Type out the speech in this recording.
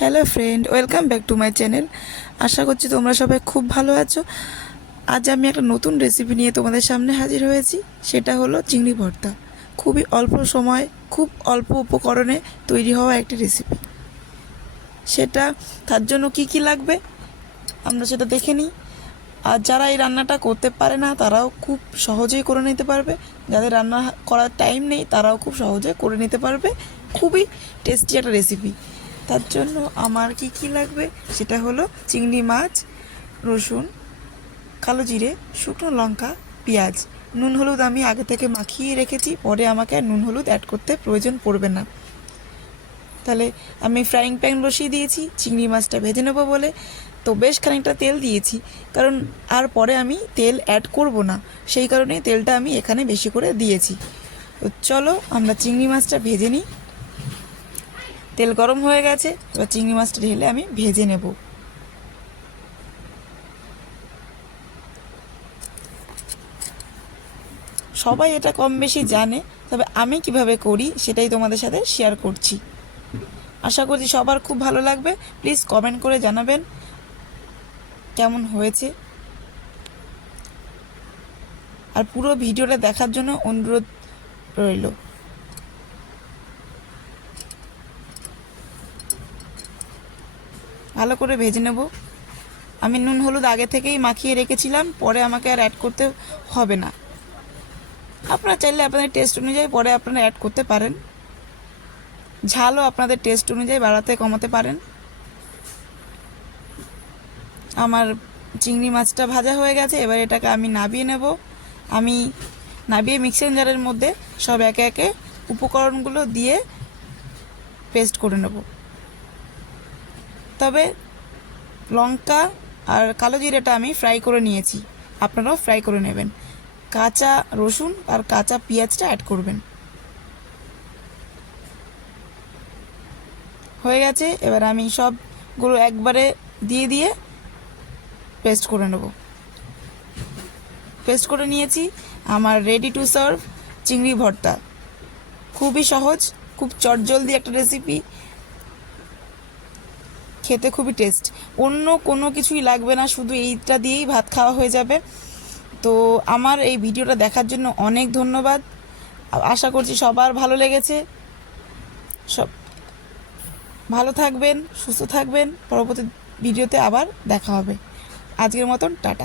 Hello friend, welcome back to my channel. আশা করছি তোমরা সবাই খুব ভালো আছো। আজ আমি একটা নতুন রেসিপি নিয়ে তোমাদের সামনে হাজির হয়েছি। সেটা হলো চিংড়ি ভর্তা। খুবই অল্প সময়, খুব অল্প উপকরণে তৈরি হওয়া একটি রেসিপি। সেটা তার জন্য কি কি লাগবে আমরা সেটা দেখে নিই। আর যারা এই রান্নাটা করতে পারে না তারাও খুব সহজেই করে নিতে পারবে। যাদের রান্না করার টাইম নেই তারাও খুব সহজে করে নিতে পারবে। খুবই টেস্টি একটা রেসিপি। তার জন্য আমার কি কি লাগবে সেটা হলো চিংড়ি মাছ, রসুন, কালো জিরে, শুকনো লঙ্কা, পেঁয়াজ। নুন হলুদ আমি আগে থেকে মাখিয়ে রেখেছি, পরে আমাকে আর নুন হলুদ অ্যাড করতে প্রয়োজন পড়বে না। তাহলে আমি ফ্রাইং প্যান বসিয়ে দিয়েছি চিংড়ি মাছটা ভেজে নেবো বলে। তো বেশ খানিকটা তেল দিয়েছি, কারণ আর পরে আমি তেল অ্যাড করব না, সেই কারণেই তেলটা আমি এখানে বেশি করে দিয়েছি। তো চলো আমরা চিংড়ি মাছটা ভেজে নিই। তেল গরম হয়ে গেছে, এবার চিংড়ি মাছটা ঢেলে আমি ভেজে নেব। সবাই এটা কম বেশি জানে, তবে আমি কিভাবে করি সেটাই তোমাদের সাথে শেয়ার করছি। আশা করছি সবার খুব ভালো লাগবে। প্লিজ কমেন্ট করে জানাবেন কেমন হয়েছে, আর পুরো ভিডিওটা দেখার জন্য অনুরোধ রইল। ভালো করে ভেজে নেব। আমি নুন হলুদ আগে থেকেই মাখিয়ে রেখেছিলাম, পরে আমাকে আর অ্যাড করতে হবে না। আপনারা চাইলে আপনাদের টেস্ট অনুযায়ী পরে আপনারা অ্যাড করতে পারেন। ঝালও আপনাদের টেস্ট অনুযায়ী বাড়াতে কমাতে পারেন। আমার চিংড়ি মাছটা ভাজা হয়ে গেছে, এবার এটাকে আমি নাবিয়ে নেব। আমি নাবিয়ে মিক্সার জারের মধ্যে সব একে একে উপকরণগুলো দিয়ে পেস্ট করে নেব। তবে লঙ্কা আর কালো জিরেটা আমি ফ্রাই করে নিয়েছি, আপনারাও ফ্রাই করে নেবেন। কাঁচা রসুন আর কাঁচা পেঁয়াজটা অ্যাড করবেন। হয়ে গেছে, এবার আমি সবগুলো একবারে দিয়ে দিয়ে পেস্ট করে নেব। পেস্ট করে নিয়েছি। আমার রেডি টু সার্ভ চিংড়ি ভর্তা। খুবই সহজ, খুব চটজলদি একটা রেসিপি, খেতে খুবই টেস্ট। অন্য কোনো কিছুই লাগবে না, শুধু এইটা দিয়েই ভাত খাওয়া হয়ে যাবে। তো আমার এই ভিডিওটা দেখার জন্য অনেক ধন্যবাদ। আশা করছি সবার ভালো লেগেছে। সব ভালো থাকবেন, সুস্থ থাকবেন। পরবর্তী ভিডিওতে আবার দেখা হবে। আজকের মতন টাটা।